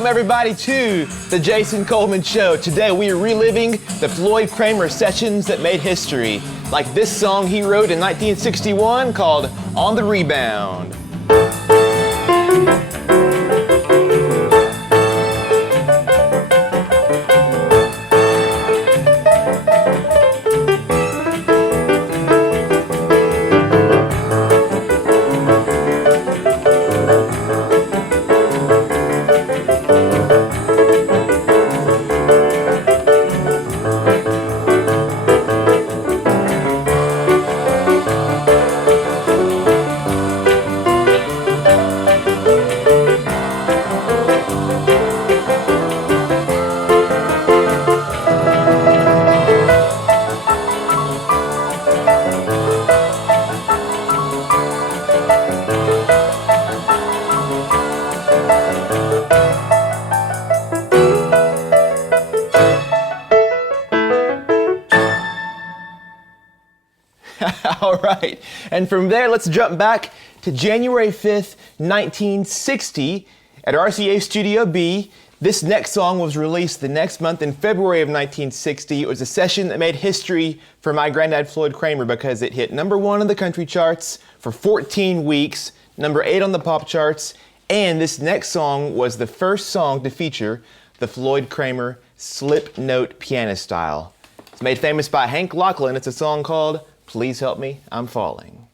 Welcome everybody to the Jason Coleman Show. Today we are reliving the Floyd Cramer sessions that made history, like this song he wrote in 1961 called On the Rebound. All right, and from there, let's jump back to January 5th, 1960 at RCA Studio B. This next song was released the next month in February of 1960. It was a session that made history for my granddad, Floyd Cramer, because it hit number 1 on the country charts for 14 weeks, number 8 on the pop charts, and this next song was the first song to feature the Floyd Cramer slip note pianist style. It's made famous by Hank Locklin. It's a song called Please Help Me, I'm Falling.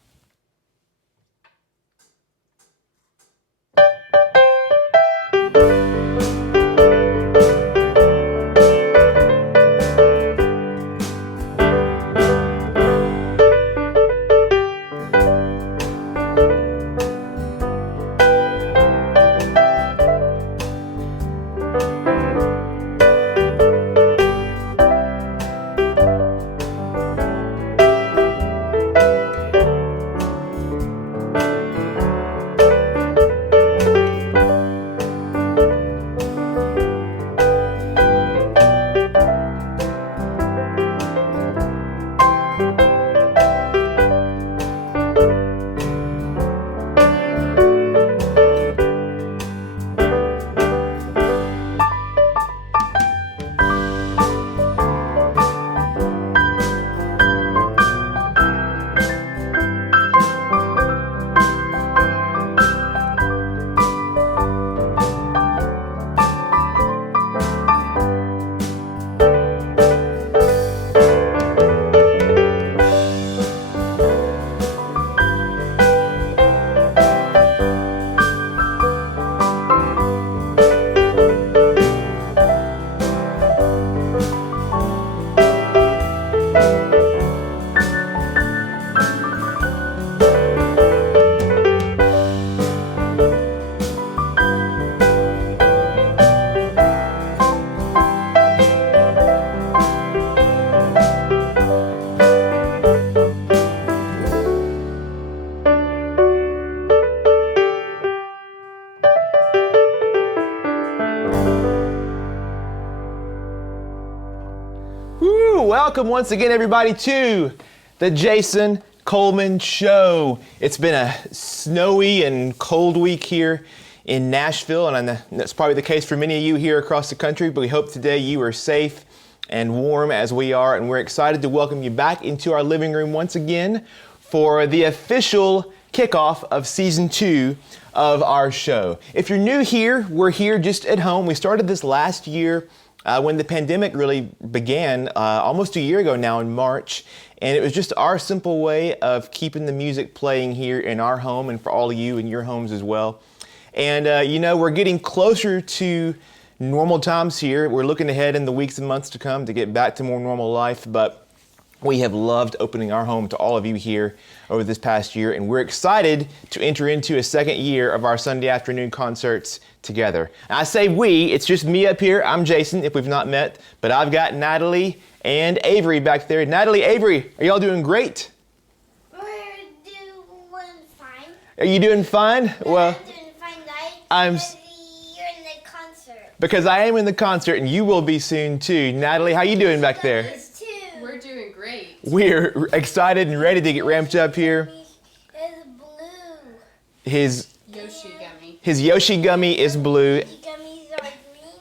Welcome once again, everybody, to the Jason Coleman Show. It's been a snowy and cold week here in Nashville, and that's probably the case for many of you here across the country, but we hope today you are safe and warm as we are, and we're excited to welcome you back into our living room once again for the official kickoff of Season 2 of our show. If you're new here, we're here just at home. We started this last year when the pandemic really began, almost a year ago now in March, and it was just our simple way of keeping the music playing here in our home and for all of you in your homes as well. And we're getting closer to normal times here. We're looking ahead in the weeks and months to come to get back to more normal life, but we have loved opening our home to all of you here over this past year, and we're excited to enter into a second year of our Sunday afternoon concerts together. And I say we, it's just me up here. I'm Jason, if we've not met, but I've got Natalie and Avery back there. Natalie, Avery, are y'all doing great? We're doing fine. Are you doing fine? Well, I'm doing fine, guys. I'm... You're in the concert. Because I am in the concert, and you will be soon too. Natalie, how you doing back there? We're doing great. We're excited and ready to get ramped up here. It's blue. His Yoshi gummy. Yoshi gummy is blue. Gummies are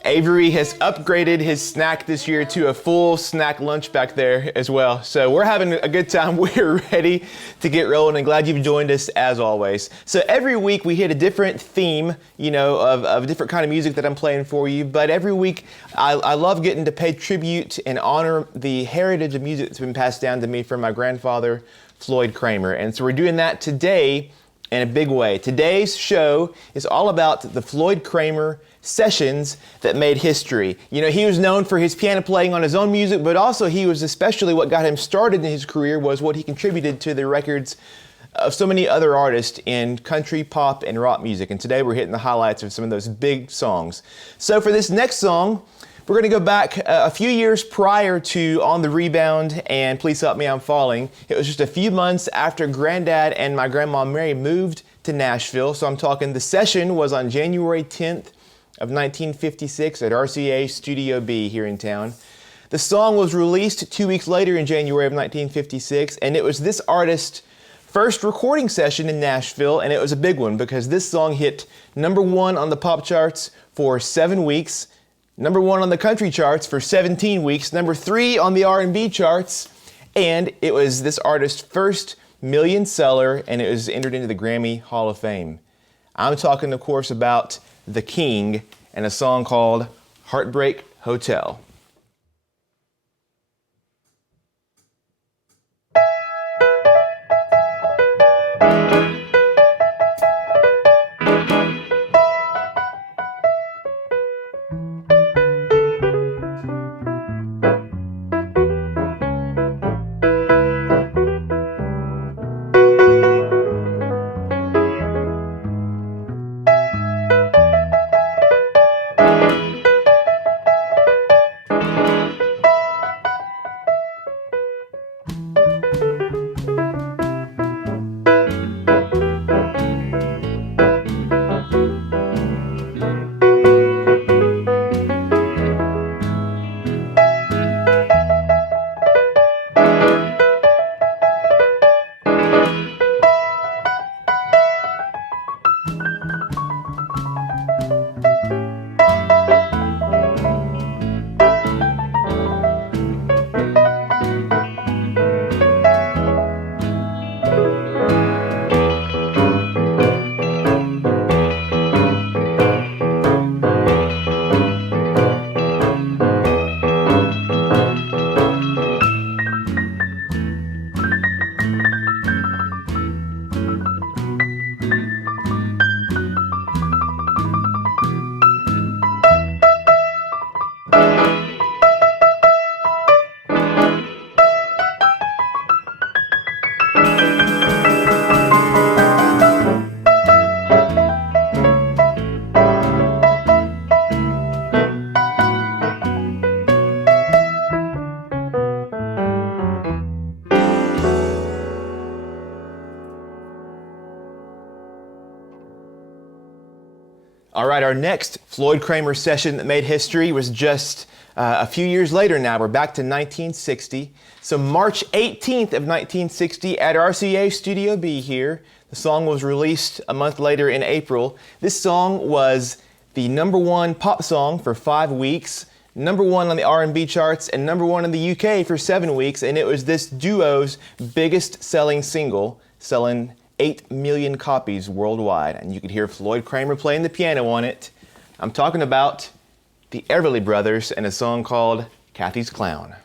Avery has upgraded his snack this year to a full snack lunch back there as well. So we're having a good time. We're ready to get rolling and glad you've joined us as always. So every week we hit a different theme, of a different kind of music that I'm playing for you. But every week I love getting to pay tribute and honor the heritage of music that's been passed down to me from my grandfather, Floyd Cramer. And so we're doing that today in a big way. Today's show is all about the Floyd Cramer sessions that made history. He was known for his piano playing on his own music, but also he was especially what got him started in his career was what he contributed to the records of so many other artists in country, pop, and rock music. And today we're hitting the highlights of some of those big songs. So for this next song, we're going to go back a few years prior to On the Rebound and Please Help Me I'm Falling. It was just a few months after Grandad and my grandma Mary moved to Nashville. So I'm talking the session was on January 10th of 1956 at RCA Studio B here in town. The song was released 2 weeks later in January of 1956, and it was this artist's first recording session in Nashville, and it was a big one because this song hit #1 on the pop charts for 7 weeks, #1 on the country charts for 17 weeks, #3 on the R&B charts, and it was this artist's first million seller, and it was entered into the Grammy Hall of Fame. I'm talking, of course, about The King and a song called Heartbreak Hotel. All right, our next Floyd Cramer session that made history was just a few years later now. We're back to 1960. So March 18th of 1960 at RCA Studio B here. The song was released a month later in April. This song was the #1 pop song for 5 weeks, #1 on the R&B charts, and #1 in the UK for 7 weeks. And it was this duo's biggest selling single, selling 8 million copies worldwide, and you could hear Floyd Cramer playing the piano on it. I'm talking about the Everly Brothers and a song called Cathy's Clown.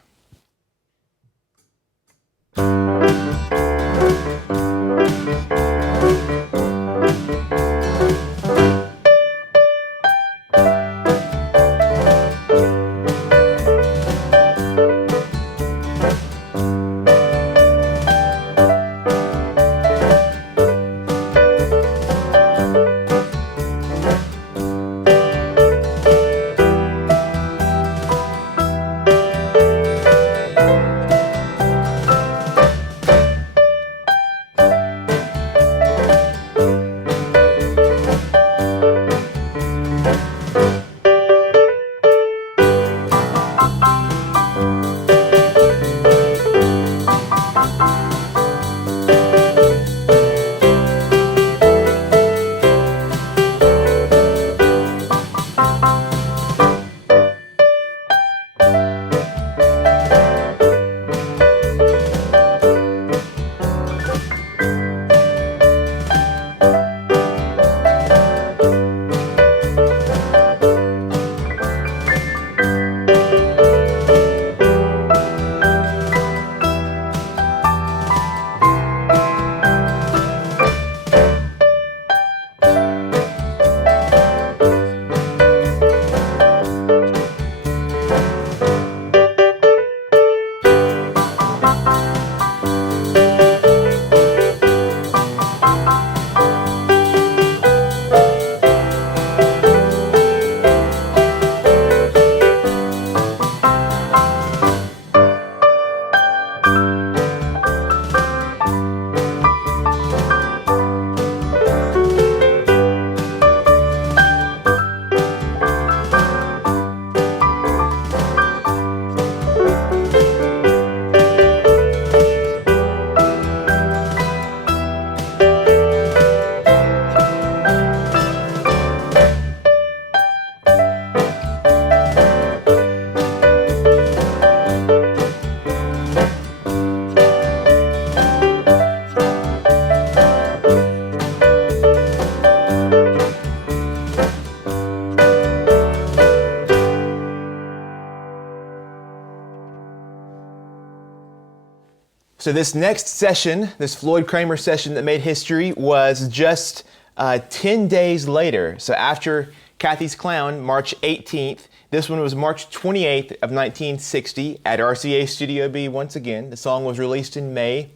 So this next session, this Floyd Cramer session that made history, was just 10 days later. So after Cathy's Clown, March 18th, this one was March 28th of 1960 at RCA Studio B once again. The song was released in May.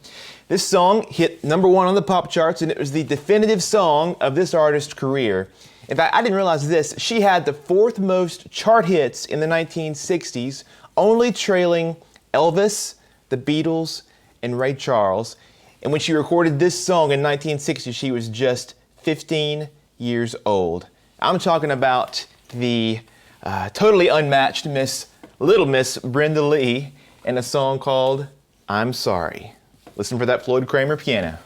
This song hit #1 on the pop charts, and it was the definitive song of this artist's career. In fact, I didn't realize this. She had the 4th most chart hits in the 1960s, only trailing Elvis, the Beatles, and Ray Charles. And when she recorded this song in 1960, she was just 15 years old. I'm talking about the totally unmatched Little Miss Brenda Lee and a song called I'm Sorry. Listen for that Floyd Cramer piano.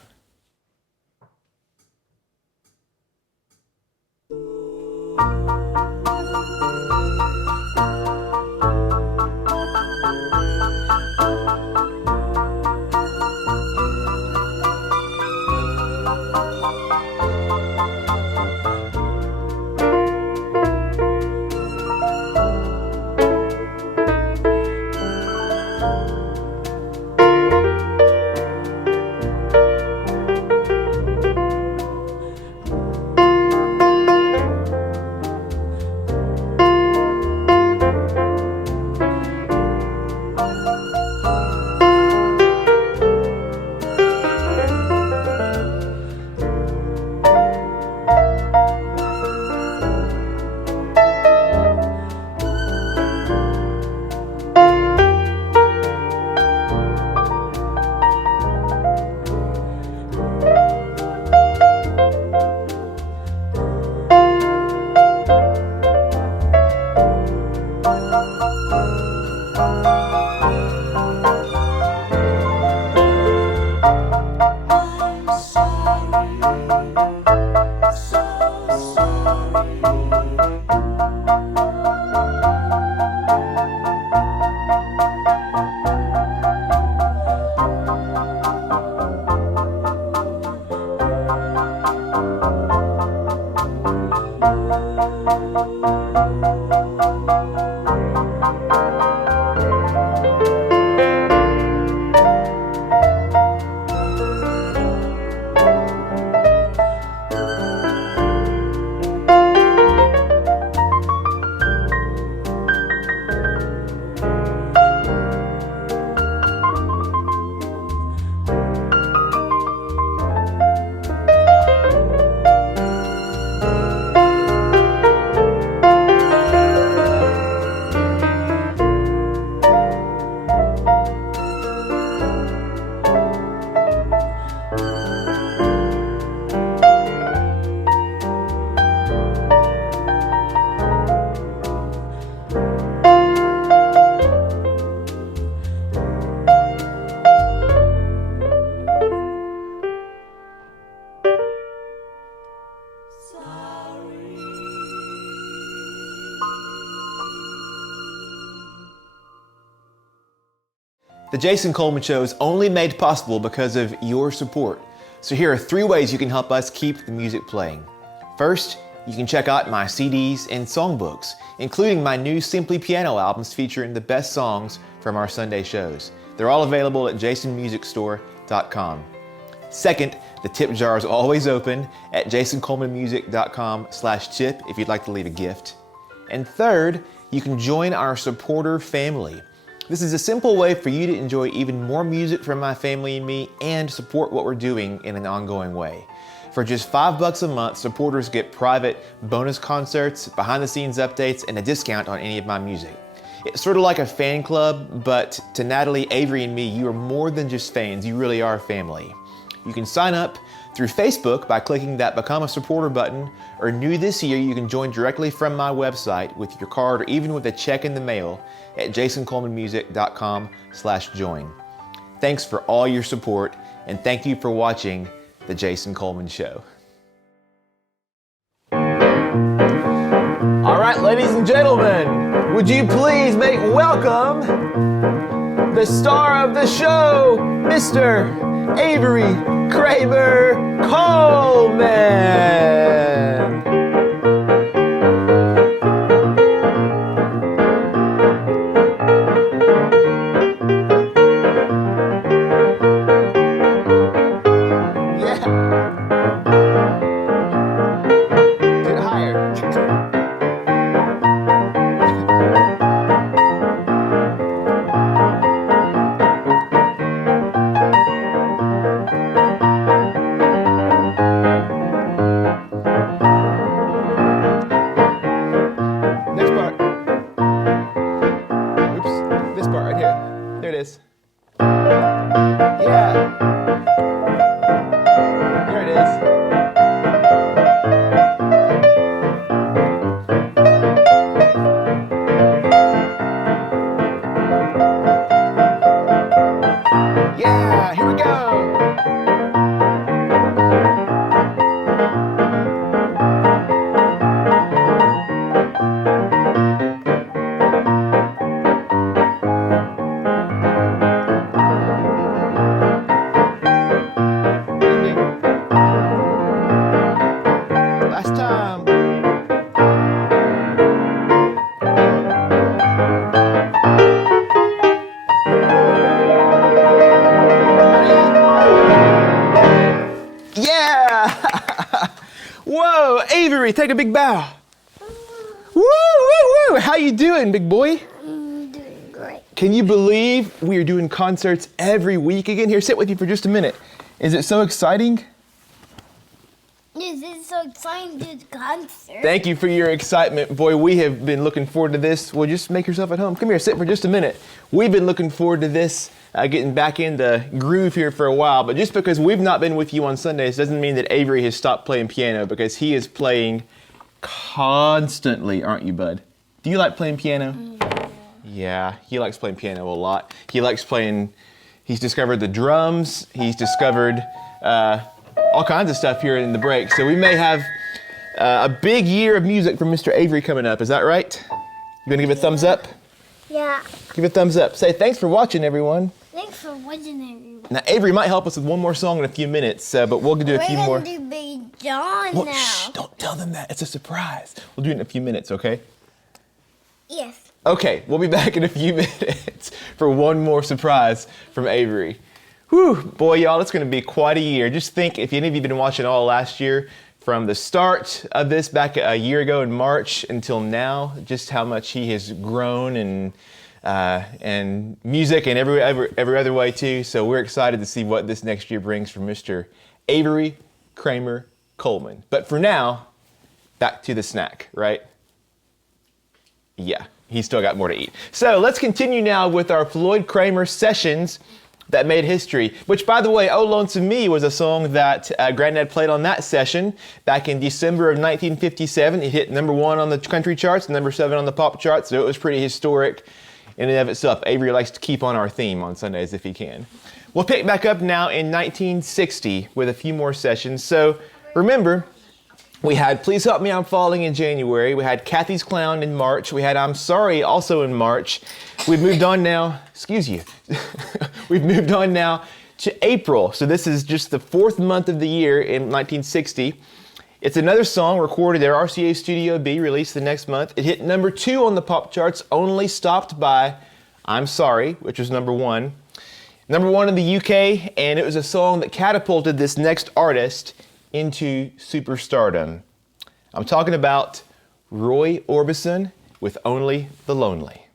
The Jason Coleman Show is only made possible because of your support. So here are 3 ways you can help us keep the music playing. First, you can check out my CDs and songbooks, including my new Simply Piano albums featuring the best songs from our Sunday shows. They're all available at jasonmusicstore.com. Second, the tip jar is always open at jasoncolemanmusic.com/tip if you'd like to leave a gift. And third, you can join our supporter family. This is a simple way for you to enjoy even more music from my family and me and support what we're doing in an ongoing way. For just $5 a month, supporters get private bonus concerts, behind-the-scenes updates, and a discount on any of my music. It's sort of like a fan club, but to Natalie, Avery, and me, you are more than just fans, you really are family. You can sign up through Facebook by clicking that Become a Supporter button, or new this year, you can join directly from my website with your card or even with a check in the mail at jasoncolemanmusic.com/join. Thanks for all your support, and thank you for watching The Jason Coleman Show. All right, ladies and gentlemen, would you please make welcome the star of the show, Mr. Avery Cramer Coleman. Here it is. Yeah. Here it is. Yeah, here we go. Last time. Yeah! Whoa, Avery, take a big bow. Woo, woo, woo! How you doing, big boy? I'm doing great. Can you believe we are doing concerts every week again? Here, sit with you for just a minute. Is it so exciting? This is so exciting to the concert. Thank you for your excitement. Boy, we have been looking forward to this. Well, just make yourself at home. Come here, sit for just a minute. We've been looking forward to this, getting back in the groove here for a while. But just because we've not been with you on Sundays doesn't mean that Avery has stopped playing piano, because he is playing constantly, aren't you, bud? Do you like playing piano? Yeah, he likes playing piano a lot. He likes playing, he's discovered the drums. He's discovered all kinds of stuff here in the break. So we may have a big year of music from Mr. Avery coming up. Is that right? You gonna give a thumbs up? Yeah. Give a thumbs up. Say thanks for watching, everyone. Thanks for watching, everyone. Now Avery might help us with one more song in a few minutes, but we'll do a few more. We're gonna do Big John Well, now. shh, don't tell them that. It's a surprise. We'll do it in a few minutes, okay? Yes. Okay, we'll be back in a few minutes for one more surprise from Avery. Whew, boy, y'all, it's going to be quite a year. Just think, if any of you have been watching all last year, from the start of this back a year ago in March until now, just how much he has grown and music and every other way too. So we're excited to see what this next year brings for Mr. Avery Cramer Coleman. But for now, back to the snack, right? Yeah, he's still got more to eat. So let's continue now with our Floyd Cramer sessions that made history, which, by the way, Oh Lonesome Me was a song that Grandad played on that session back in December of 1957. It hit number 1 on the country charts, number 7 on the pop charts, so it was pretty historic in and of itself. Avery likes to keep on our theme on Sundays if he can. We'll pick back up now in 1960 with a few more sessions. So remember, we had Please Help Me I'm Falling in January. We had Cathy's Clown in March. We had I'm Sorry also in March. We've moved on now, excuse you. We've moved on now to April. So this is just the 4th month of the year in 1960. It's another song recorded at RCA Studio B, released the next month. It hit number 2 on the pop charts, only stopped by I'm Sorry, which was number 1. Number 1 in the UK, and it was a song that catapulted this next artist into superstardom. I'm talking about Roy Orbison with Only the Lonely.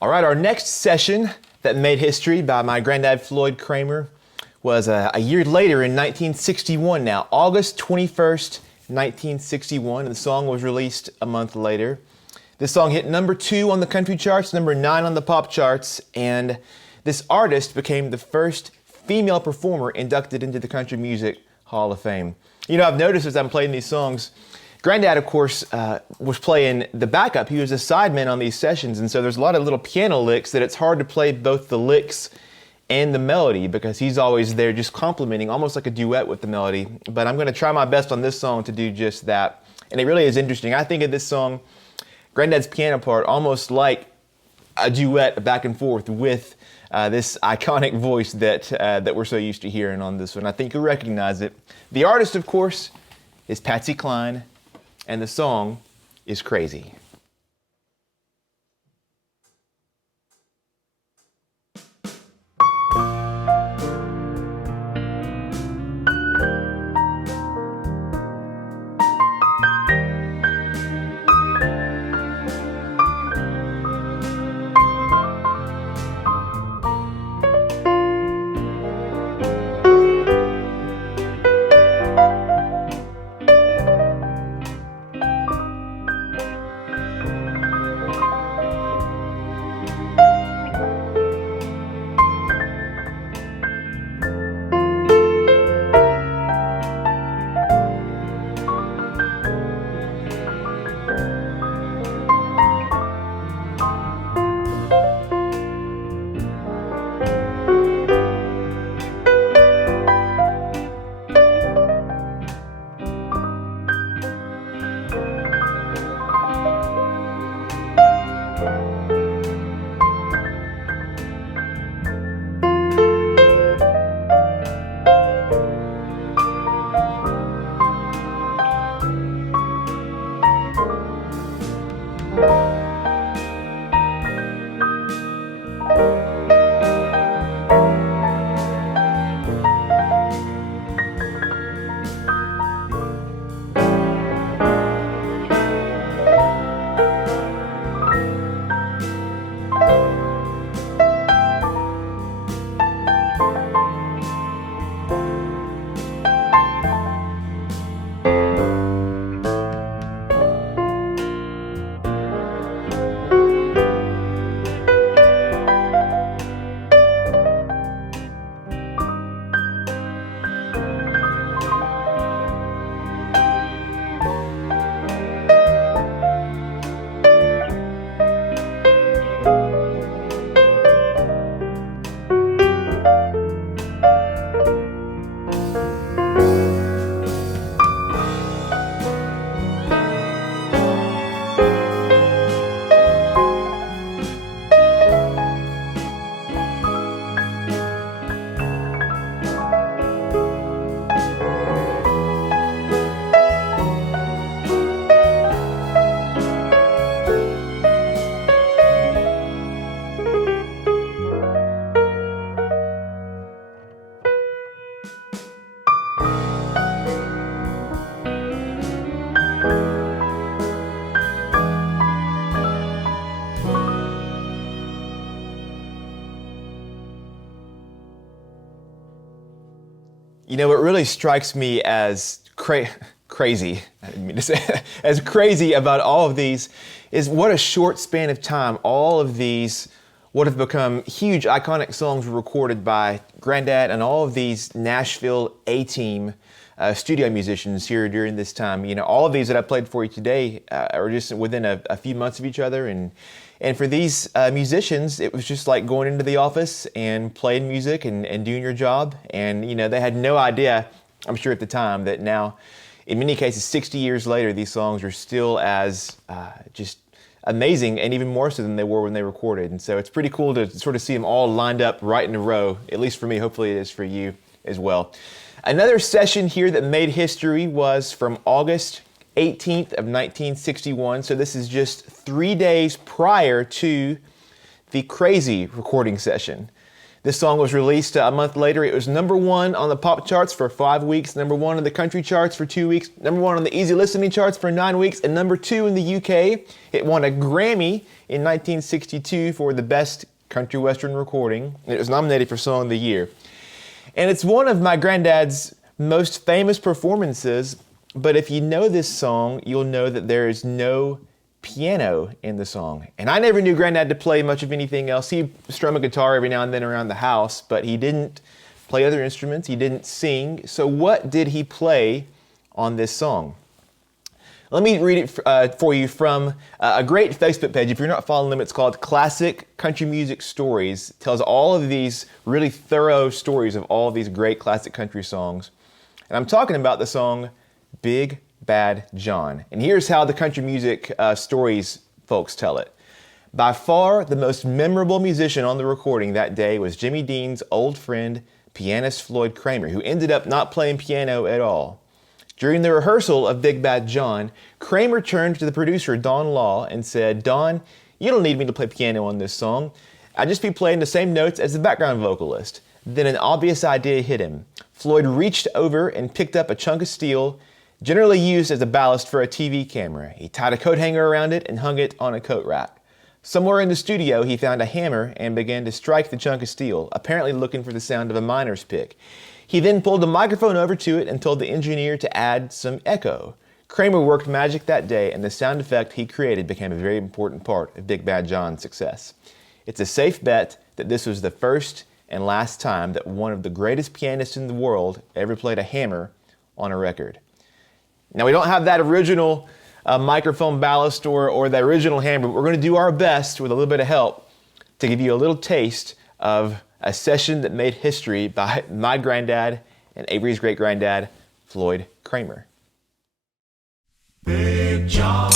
All right, our next session that made history by my granddad, Floyd Cramer, was a year later in 1961 now, August 21st, 1961, and the song was released a month later. This song hit number 2 on the country charts, number 9 on the pop charts, and this artist became the first female performer inducted into the Country Music Hall of Fame. You know, I've noticed as I'm playing these songs, Grandad, of course, was playing the backup. He was a sideman on these sessions, and so there's a lot of little piano licks that it's hard to play both the licks and the melody because he's always there just complimenting, almost like a duet with the melody. But I'm going to try my best on this song to do just that. And it really is interesting. I think of this song, Grandad's piano part, almost like a duet back and forth with this iconic voice that we're so used to hearing on this one. I think you'll recognize it. The artist, of course, is Patsy Cline, and the song is Crazy. You know, what really strikes me as crazy, I didn't mean to say, as crazy about all of these is what a short span of time all of these what have become huge iconic songs were recorded by Grandad and all of these Nashville A-team studio musicians here during this time. You know, all of these that I played for you today are just within a few months of each other, and for these musicians, it was just like going into the office and playing music and doing your job. And, you know, they had no idea, I'm sure at the time, that now, in many cases, 60 years later, these songs are still as just amazing, and even more so than they were when they recorded. And so it's pretty cool to sort of see them all lined up right in a row, at least for me. Hopefully it is for you as well. Another session here that made history was from August 18th of 1961. So this is just 3 days prior to the Crazy recording session. This song was released a month later. It was #1 on the pop charts for 5 weeks, #1 on the country charts for 2 weeks, #1 on the easy listening charts for 9 weeks, and #2 in the UK. It won a Grammy in 1962 for the best country western recording. It was nominated for Song of the Year. And it's one of my granddad's most famous performances, but if you know this song, you'll know that there is no piano in the song. And I never knew Grandad to play much of anything else. He strummed a guitar every now and then around the house, but he didn't play other instruments. He didn't sing. So what did he play on this song? Let me read it for you from a great Facebook page. If you're not following them, it's called Classic Country Music Stories. It tells all of these really thorough stories of all of these great classic country songs. And I'm talking about the song Big Bad John. And here's how the country music stories folks tell it. By far, the most memorable musician on the recording that day was Jimmy Dean's old friend, pianist Floyd Cramer, who ended up not playing piano at all. During the rehearsal of Big Bad John, Cramer turned to the producer, Don Law, and said, "Don, you don't need me to play piano on this song. I'd just be playing the same notes as the background vocalist." Then an obvious idea hit him. Floyd reached over and picked up a chunk of steel, generally used as a ballast for a TV camera. He tied a coat hanger around it and hung it on a coat rack. Somewhere in the studio, he found a hammer and began to strike the chunk of steel, apparently looking for the sound of a miner's pick. He then pulled the microphone over to it and told the engineer to add some echo. Cramer worked magic that day, and the sound effect he created became a very important part of Big Bad John's success. It's a safe bet that this was the first and last time that one of the greatest pianists in the world ever played a hammer on a record. Now, we don't have that original microphone ballast or the original hammer, but we're going to do our best with a little bit of help to give you a little taste of a session that made history by my granddad and Avery's great-granddad, Floyd Cramer. Big John,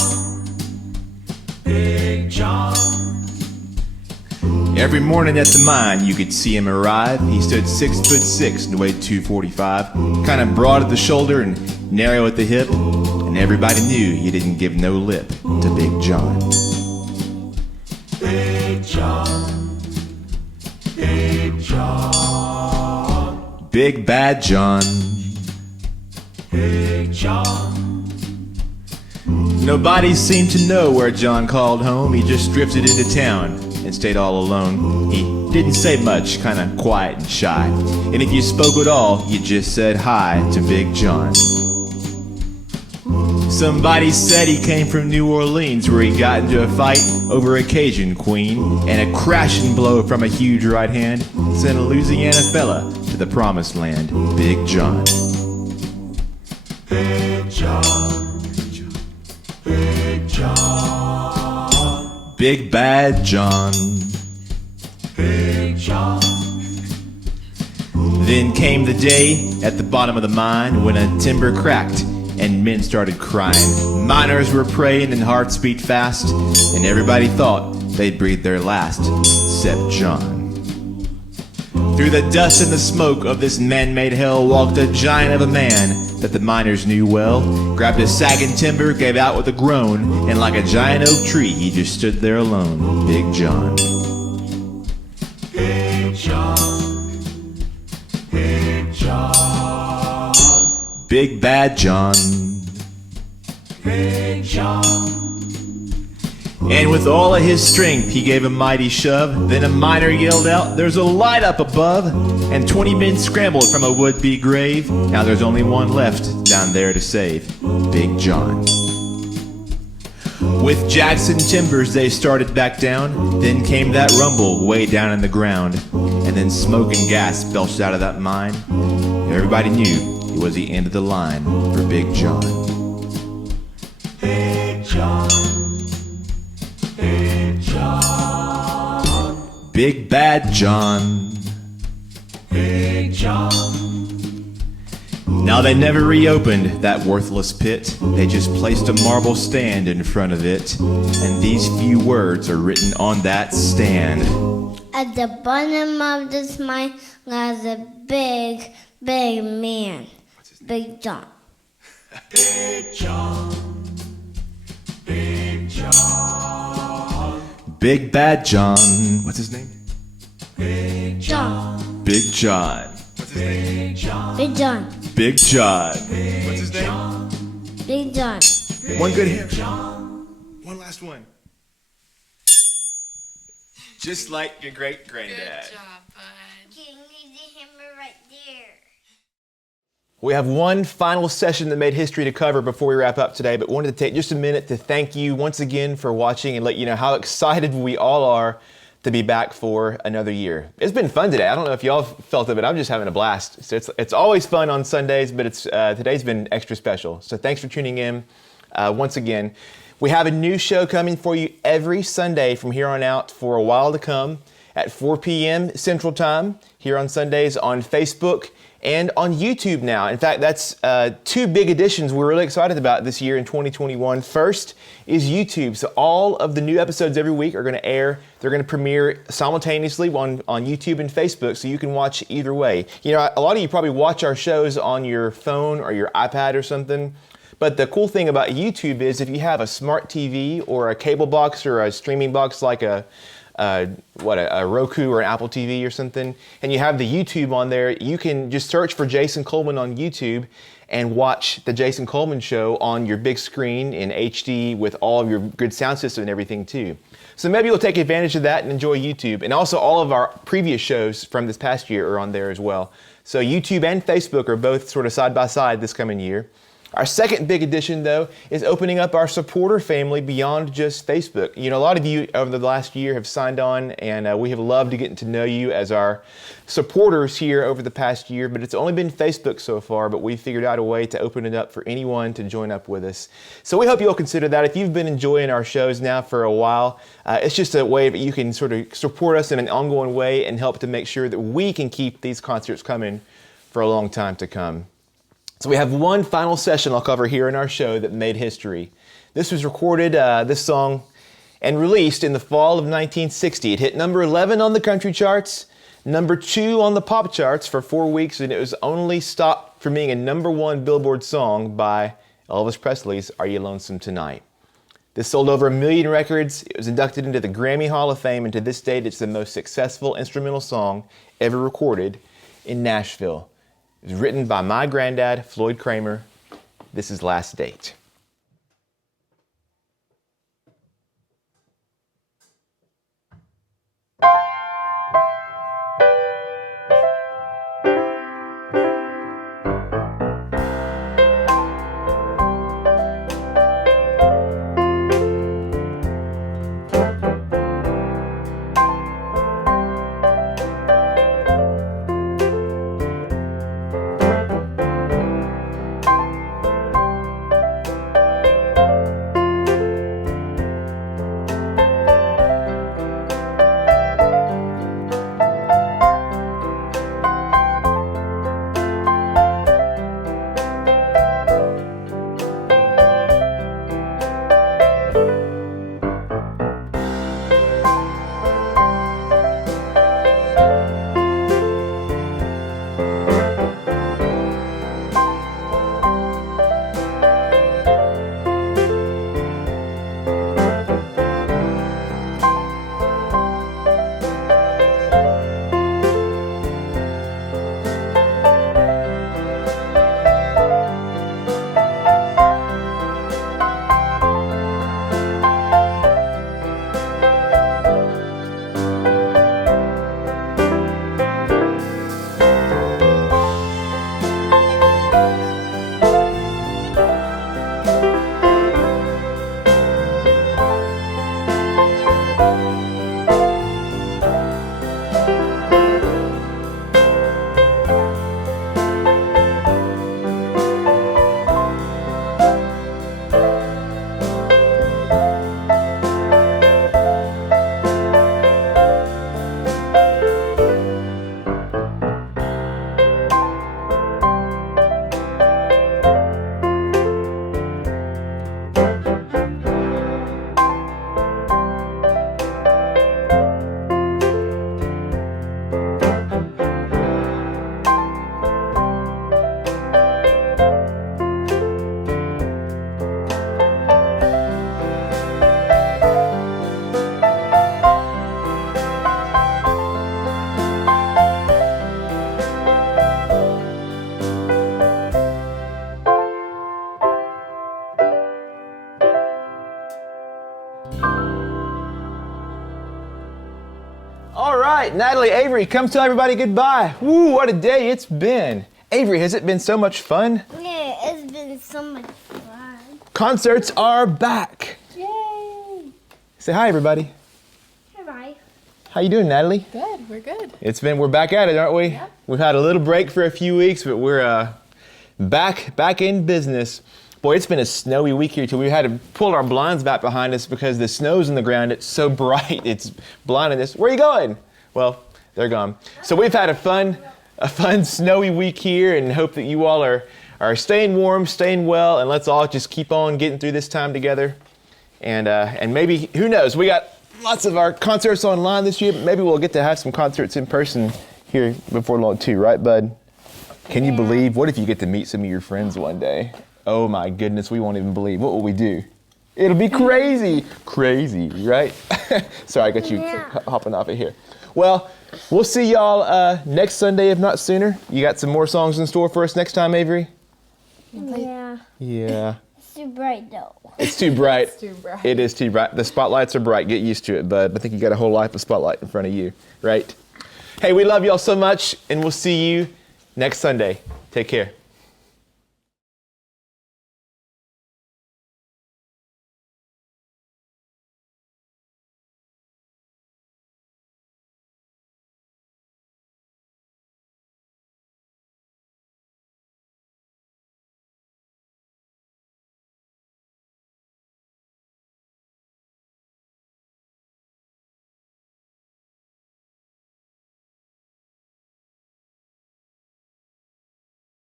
Big John. Every morning at the mine, you could see him arrive. He stood 6'6" and weighed 245, kind of broad at the shoulder and narrow at the hip, and everybody knew you didn't give no lip to Big John. Big John, Big John. Big Bad John. Big John. Nobody seemed to know where John called home. He just drifted into town and stayed all alone. He didn't say much, kind of quiet and shy. And if you spoke at all, you just said hi to Big John. Somebody said he came from New Orleans, where he got into a fight over a Cajun queen, and a crashing blow from a huge right hand sent a Louisiana fella to the promised land. Big John. Big John, Big John. Big Bad John. Big John. Then came the day at the bottom of the mine when a timber cracked and men started crying. Miners were praying and hearts beat fast, and everybody thought they'd breathe their last, except John. Through the dust and the smoke of this man-made hell walked a giant of a man that the miners knew well. Grabbed a sagging timber, gave out with a groan, and like a giant oak tree, he just stood there alone. Big John. Big John, Big John. Big Bad John. Big John. And with all of his strength, he gave a mighty shove. Then a miner yelled out, "There's a light up above!" And 20 men scrambled from a would-be grave. Now there's only one left down there to save. Big John. With Jackson timbers, they started back down. Then came that rumble way down in the ground. And then smoke and gas belched out of that mine. Everybody knew it was the end of the line for Big John. Big John, Big John. Big Bad John. Big John. Now they never reopened that worthless pit. They just placed a marble stand in front of it. And these few words are written on that stand. At the bottom of this mine lies a big, big man. Big John. Big John, Big John. Big Bad John. What's his name? John. Big John. Big John. Big John. Big John. What's his name? Big John. One good hit. One last one. Just like your great granddad. Good job, bud. You need the hammer right there. We have one final session that made history to cover before we wrap up today, but wanted to take just a minute to thank you once again for watching and let you know how excited we all are to be back for another year. It's been fun today. I don't know if y'all felt it, but I'm just having a blast. So it's always fun on Sundays, but today's been extra special. So thanks for tuning in once again. We have a new show coming for you every Sunday from here on out for a while to come at 4 p.m. Central Time here on Sundays on Facebook and on YouTube now. In fact, that's two big additions we're really excited about this year in 2021. First is YouTube. So all of the new episodes every week are going to air. They're going to premiere simultaneously on YouTube and Facebook, so you can watch either way. You know, a lot of you probably watch our shows on your phone or your iPad or something. But the cool thing about YouTube is if you have a smart TV or a cable box or a streaming box like a Roku or an Apple TV or something, and you have the YouTube on there, you can just search for Jason Coleman on YouTube and watch the Jason Coleman Show on your big screen in HD with all of your good sound system and everything too. So maybe you'll take advantage of that and enjoy YouTube. And also all of our previous shows from this past year are on there as well. So YouTube and Facebook are both sort of side by side this coming year. Our second big addition, though, is opening up our supporter family beyond just Facebook. You know, a lot of you over the last year have signed on, and we have loved getting to know you as our supporters here over the past year, but it's only been Facebook so far, but we figured out a way to open it up for anyone to join up with us. So we hope you'll consider that. If you've been enjoying our shows now for a while, it's just a way that you can sort of support us in an ongoing way and help to make sure that we can keep these concerts coming for a long time to come. So we have one final session I'll cover here in our show that made history. This was recorded, this song, and released in the fall of 1960. It hit number 11 on the country charts, number 2 on the pop charts for 4 weeks, and it was only stopped from being a number 1 Billboard song by Elvis Presley's Are You Lonesome Tonight? This sold over 1 million records. It was inducted into the Grammy Hall of Fame, and to this date, it's the most successful instrumental song ever recorded in Nashville. It was written by my granddad, Floyd Cramer. This is Last Date. All right, Natalie, Avery, come tell everybody goodbye. Woo, what a day it's been. Avery, has it been so much fun? Yeah, it's been so much fun. Concerts are back. Yay! Say hi, everybody. Bye. How you doing, Natalie? Good, we're good. We're back at it, aren't we? Yep. We've had a little break for a few weeks, but we're back in business. Boy, it's been a snowy week here too. We had to pull our blinds back behind us because the snow's in the ground. It's so bright, it's blinding us. Where are you going? Well, they're gone. So we've had a fun snowy week here, and hope that you all are staying warm, staying well, and let's all just keep on getting through this time together. And maybe, who knows, we got lots of our concerts online this year, but maybe we'll get to have some concerts in person here before long too, right, bud? Can you believe, what if you get to meet some of your friends one day? Oh my goodness, we won't even believe. What will we do? It'll be crazy. Crazy, right? Sorry, I got you hopping off of here. Well, we'll see y'all next Sunday, if not sooner. You got some more songs in store for us next time, Avery? Yeah. Yeah. It's too bright though. It's too bright. It's too bright. It is too bright. The spotlights are bright. Get used to it, bud. I think you got a whole life of spotlight in front of you, right? Hey, we love y'all so much, and we'll see you next Sunday. Take care.